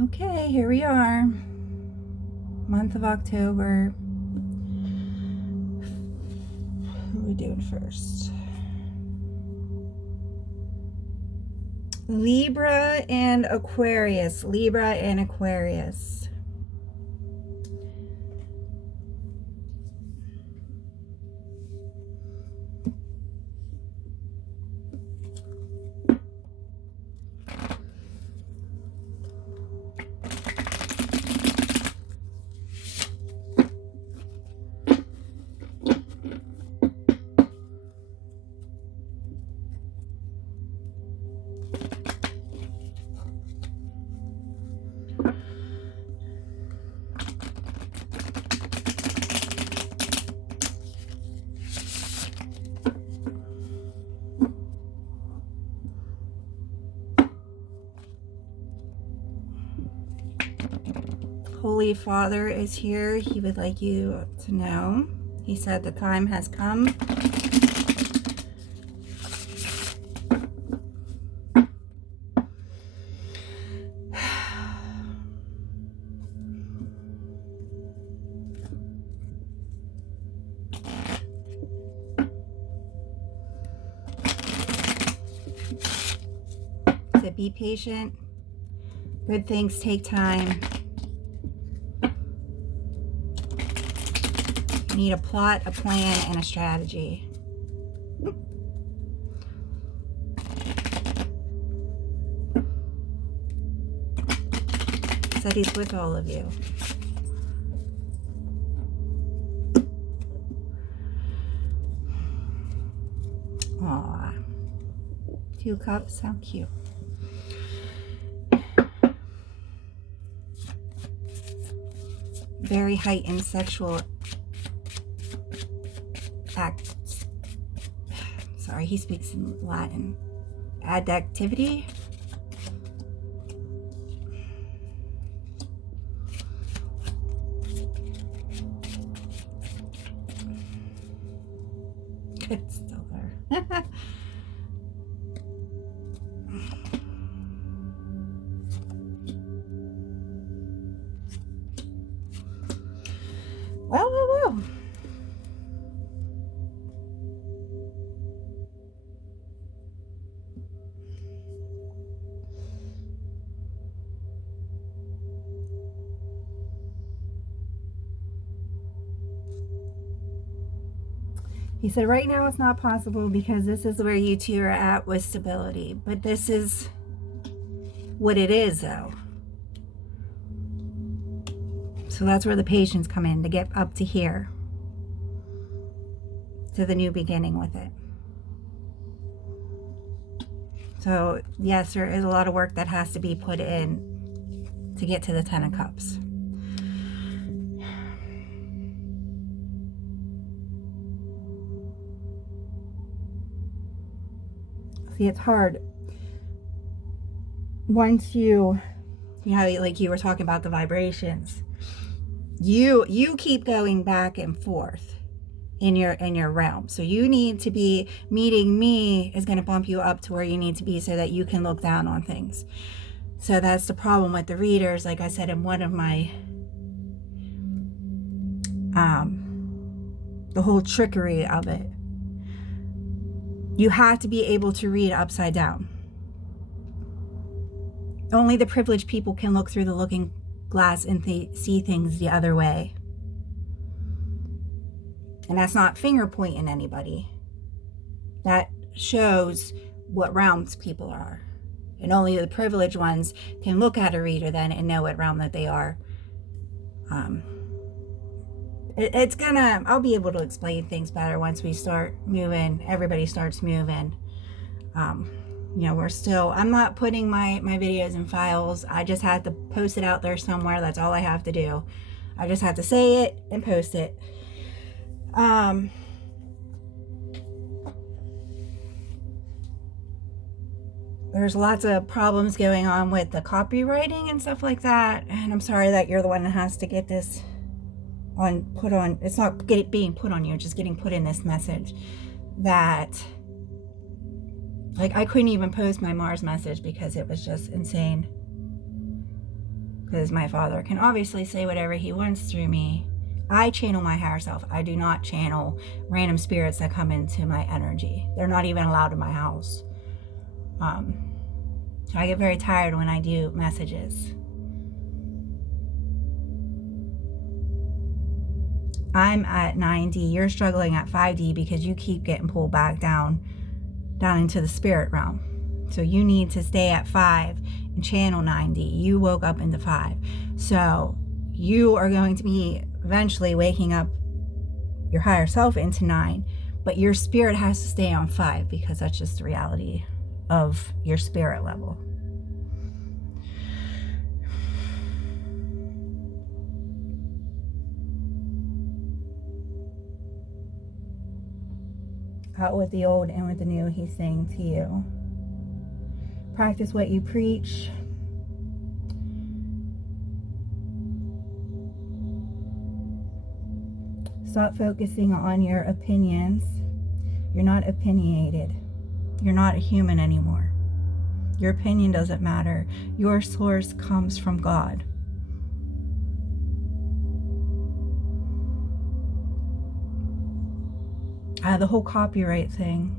Okay, here we are. Month of October. Who are we doing first? Libra and Aquarius. Libra and Aquarius. Holy Father is here. He would like you to know. He said the time has come. So be patient. Good things take time. You need a plot, a plan, and a strategy. Said he's with all of you. Aw. 2 cups, how cute. Very heightened sexual act. Sorry, he speaks in Latin. Adactivity. It's still there. Well. He said, right now it's not possible because this is where you two are at with stability. But this is what it is, though. So that's where the patience come in, to get up to here. To the new beginning with it. So, yes, there is a lot of work that has to be put in to get to the 10 of Cups. See, it's hard. Once you know, like you were talking about the vibrations, you keep going back and forth in your realm. So you need to be, meeting me is going to bump you up to where you need to be so that you can look down on things. So that's the problem with the readers. Like I said in one of my the whole trickery of it, you have to be able to read upside down. Only the privileged people can look through the looking glass and see things the other way. And that's not finger pointing anybody. That shows what realms people are. And only the privileged ones can look at a reader then and know what realm that they are. I'll be able to explain things better once we start moving. Everybody starts moving. You know, I'm not putting my videos in files. I just had to post it out there somewhere. That's all I have to do. I just have to say it and post it. There's lots of problems going on with the copywriting and stuff like that. And I'm sorry that you're the one that has to get this put on. It's not being put on you, just getting put in this message that, like, I couldn't even post my Mars message because it was just insane. because my Father can obviously say whatever he wants through me. I channel my higher self. I do not channel random spirits that come into my energy. They're not even allowed in my house. So I get very tired when I do messages. I'm at 9D. You're struggling at 5D because you keep getting pulled back down into the spirit realm. So you need to stay at 5 and channel 9D. You woke up into 5. So you are going to be eventually waking up your higher self into 9. But your spirit has to stay on 5 because that's just the reality of your spirit level. Out with the old and with the new, he's saying to you. Practice what you preach. Stop focusing on your opinions. You're not opinionated. You're not a human anymore. Your opinion doesn't matter. Your source comes from God. The whole copyright thing.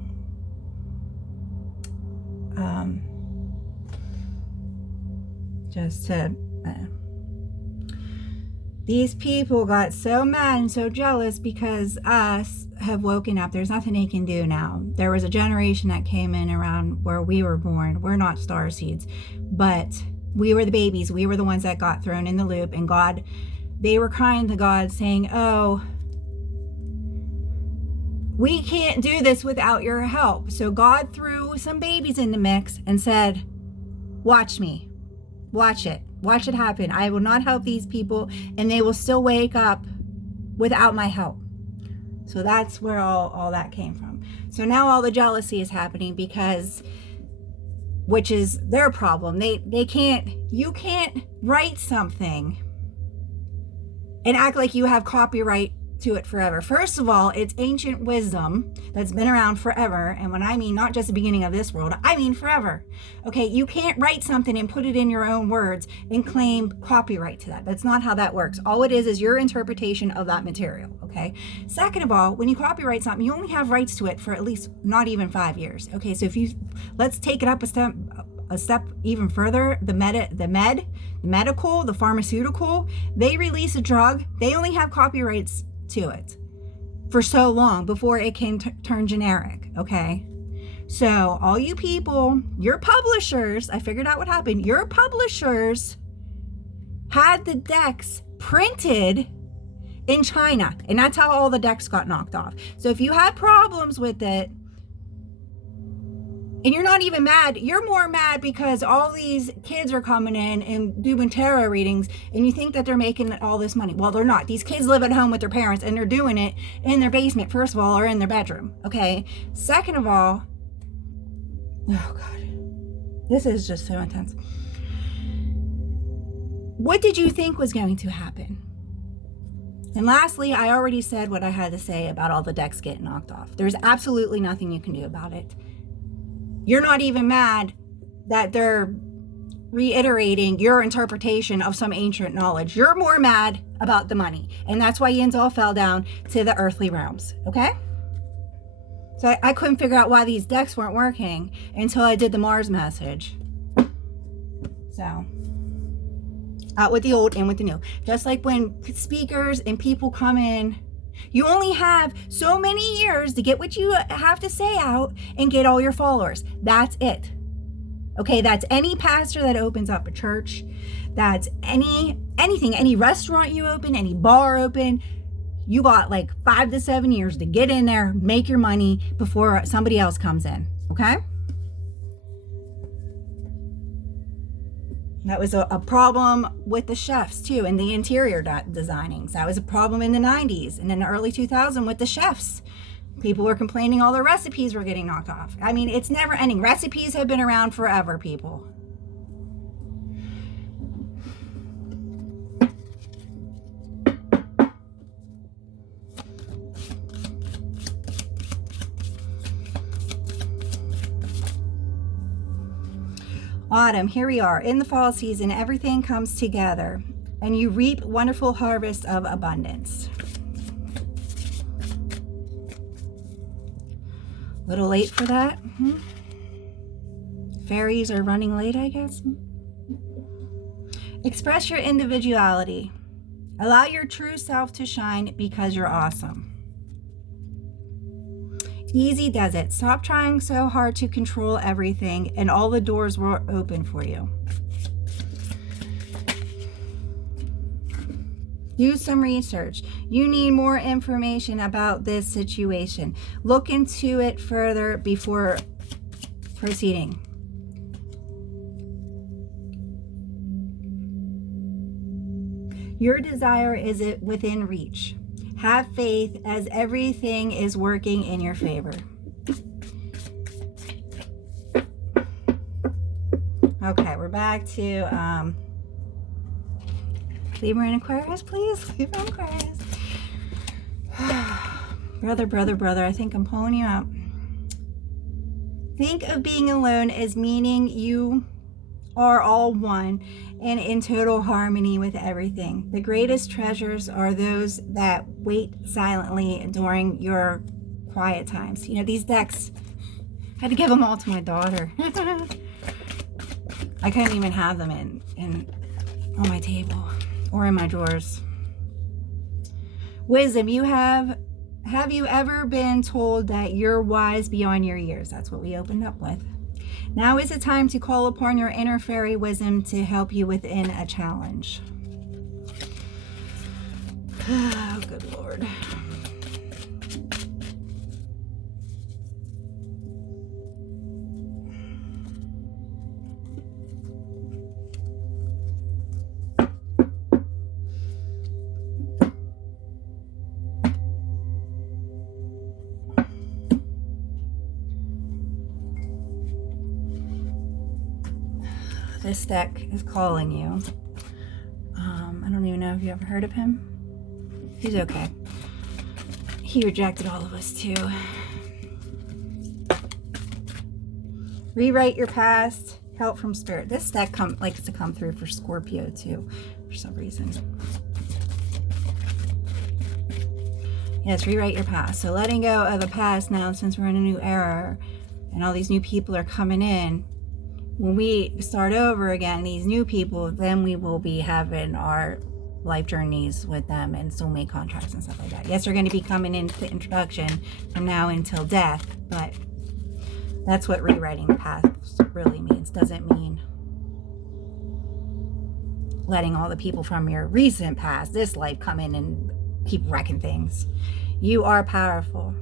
These people got so mad and so jealous because us have woken up. There's nothing they can do now. There was a generation that came in around where we were born. We're not star seeds, but we were the babies. We were the ones that got thrown in the loop, and God, they were crying to God saying, oh, we can't do this without your help. So God threw some babies in the mix and said, watch me. Watch it. Watch it happen. I will not help these people, and they will still wake up without my help. So that's where all that came from. So now all the jealousy is happening because, which is their problem. You can't write something and act like you have copyright to it forever. First of all, it's ancient wisdom that's been around forever. And when I mean not just the beginning of this world, I mean forever. Okay, you can't write something and put it in your own words and claim copyright to that. That's not how that works. All it is your interpretation of that material. Okay. Second of all, when you copyright something, you only have rights to it for at least not even 5 years. Okay, so let's take it up a step even further. The medical, the pharmaceutical, they release a drug, they only have copyrights to it for so long before it can turn generic. Okay, so all you people, your publishers, I figured out what happened. Your publishers had the decks printed in China, and that's how all the decks got knocked off. So if you had problems with it and you're not even mad, you're more mad because all these kids are coming in and doing tarot readings, and you think that they're making all this money. Well, they're not. These kids live at home with their parents, and they're doing it in their basement, first of all, or in their bedroom. Okay. Second of all, oh God, this is just so intense. What did you think was going to happen? And lastly, I already said what I had to say about all the decks getting knocked off. There's absolutely nothing you can do about it. You're not even mad that they're reiterating your interpretation of some ancient knowledge. You're more mad about the money. And that's why Yins all fell down to the earthly realms. Okay? So I couldn't figure out why these decks weren't working until I did the Mars message. So, out with the old and with the new. Just like when speakers and people come in, you only have so many years to get what you have to say out and get all your followers. That's it. Okay, that's any pastor that opens up a church. That's anything, any restaurant you open, any bar open. You got like 5 to 7 years to get in there, make your money before somebody else comes in. Okay? That was a problem with the chefs too, and the interior designings. That was a problem in the 90s and in the early 2000s with the chefs. People were complaining all their recipes were getting knocked off. I mean, it's never ending. Recipes have been around forever, people. Autumn, here we are in the fall season. Everything comes together and you reap wonderful harvest of abundance. A little late for that. Fairies are running late, I guess. Express your individuality. Allow your true self to shine because you're awesome. Easy does it. Stop trying so hard to control everything and all the doors will open for you. Do some research. You need more information about this situation. Look into it further before proceeding. Your desire is within reach. Have faith as everything is working in your favor. Okay, we're back to Libra and Aquarius, please. Libra and Aquarius. Brother, I think I'm pulling you out. Think of being alone as meaning you are all one and in total harmony with everything. The greatest treasures are those that wait silently during your quiet times. You know, these decks, I had to give them all to my daughter. I couldn't even have them in on my table or in my drawers. Wisdom, have you ever been told that you're wise beyond your years? That's what we opened up with. Now is the time to call upon your inner fairy wisdom to help you within a challenge. Oh, good Lord. This deck is calling you. I don't even know if you ever heard of him. He's okay. He rejected all of us too. Rewrite your past. Help from spirit. This deck likes to come through for Scorpio too, for some reason. Yes, rewrite your past. So letting go of the past now, since we're in a new era and all these new people are coming in. When we start over again, these new people, then we will be having our life journeys with them and soulmate contracts and stuff like that. Yes, they're going to be coming into the introduction from now until death, but that's what rewriting the past really means. Doesn't mean letting all the people from your recent past, this life, come in and keep wrecking things. You are powerful.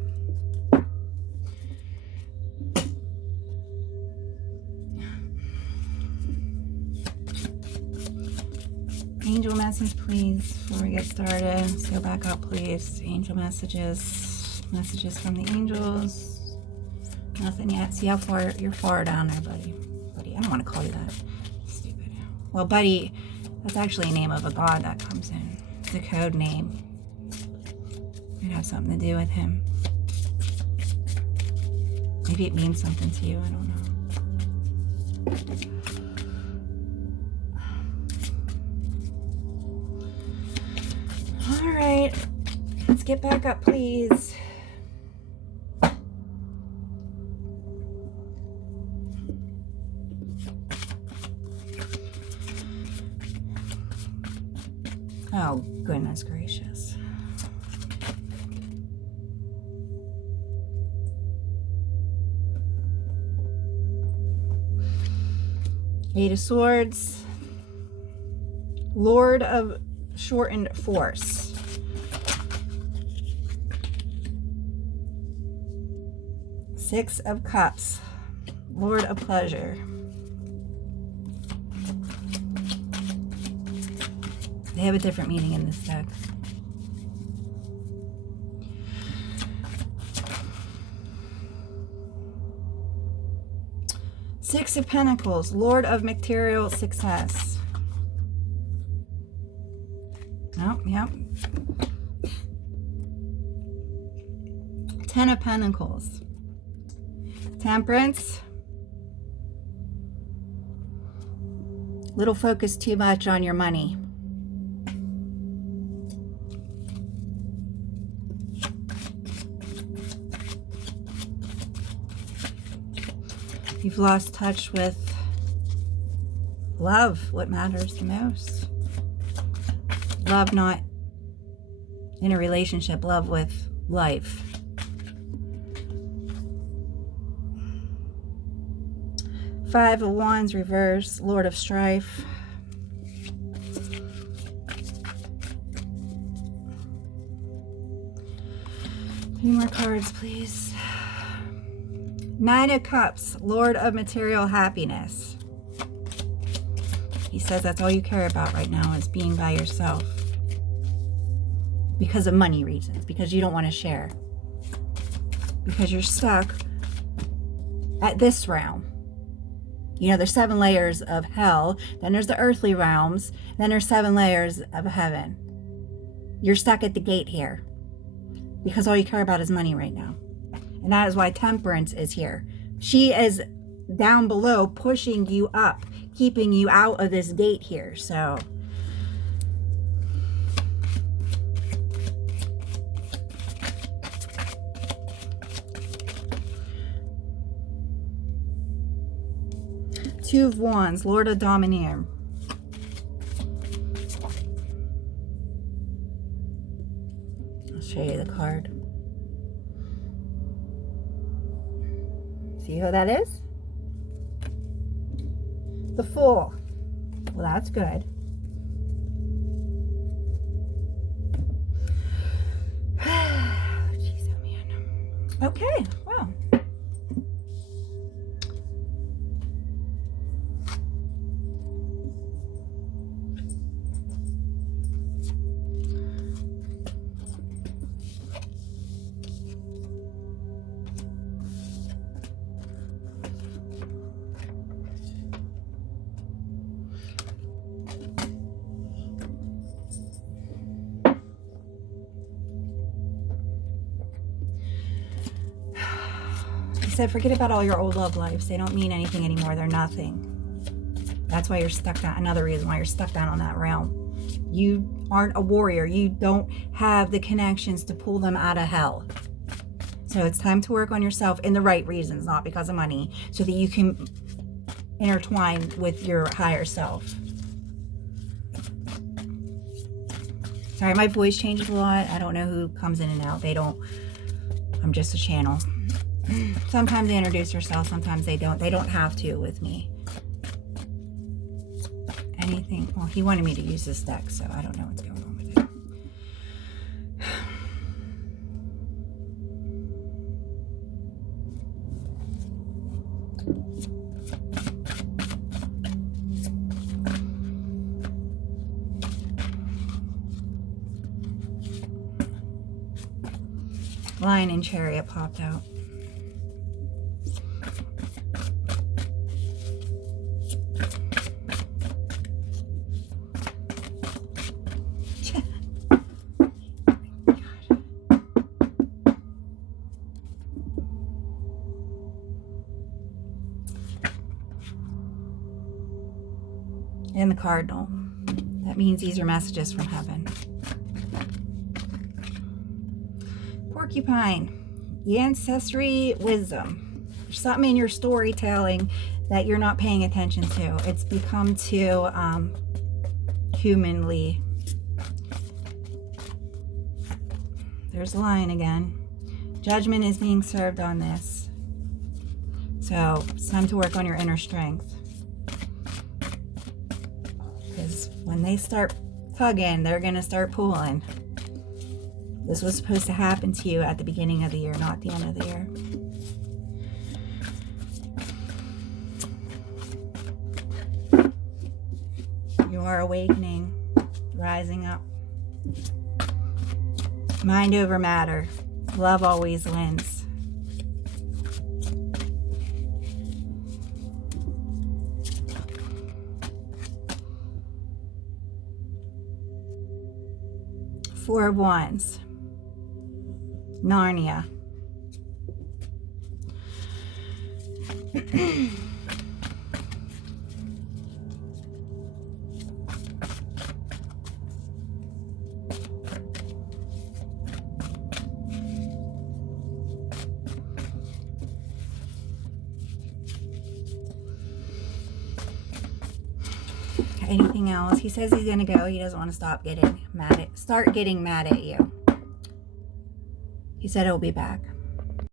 Angel message, please, before we get started. Let's go back up, please. Angel messages. Messages from the angels. Nothing yet. See how far you're far down there, buddy. Buddy, I don't want to call you that. Stupid. Well, buddy, that's actually a name of a god that comes in. It's a code name. Might have something to do with him. Maybe it means something to you. I don't know. All right, let's get back up, please. Oh, goodness gracious. Eight of Swords. Lord of Shortened Force. Six of Cups. Lord of Pleasure. They have a different meaning in this deck. Six of Pentacles. Lord of Material Success. Oh, yep. Ten of Pentacles. Temperance. Little focus too much on your money. You've lost touch with love, what matters the most. Love not in a relationship, love with life. Five of Wands reverse, Lord of Strife. Three more cards, please. Nine of Cups, Lord of Material Happiness. He says that's all you care about right now is being by yourself. Because of money reasons, because you don't want to share. Because you're stuck at this realm. You know, there's 7 layers of hell, then there's the earthly realms, then there's 7 layers of heaven. You're stuck at the gate here. Because all you care about is money right now. And that is why Temperance is here. She is down below pushing you up, keeping you out of this gate here. So Two of Wands, Lord of Domineer. I'll show you the card. See who that is? The Fool. Well, that's good. Jeez, oh man. Okay, wow. Said, forget about all your old love lives. They don't mean anything anymore. They're nothing. That's why you're stuck down. Another reason why you're stuck down on that realm. You aren't a warrior. You don't have the connections to pull them out of hell. So it's time to work on yourself in the right reasons, not because of money, so that you can intertwine with your higher self. Sorry, my voice changes a lot. I don't know who comes in and out. They don't. I'm just a channel. Sometimes they introduce themselves, sometimes they don't. They don't have to with me. Anything. Well, he wanted me to use this deck, so I don't know what's going on with it. Lion and Chariot popped out. And the Cardinal. That means these are messages from heaven. Porcupine. The ancestry wisdom. There's something in your storytelling that you're not paying attention to. It's become too humanly. There's the lion again. Judgment is being served on this. So it's time to work on your inner strength. Because when they start tugging, they're going to start pulling. This was supposed to happen to you at the beginning of the year, not the end of the year. You are awakening, rising up. Mind over matter. Love always wins. Four of Wands. Narnia. anything else. He says he's gonna go. He doesn't want to start getting mad at you. He said he'll be back.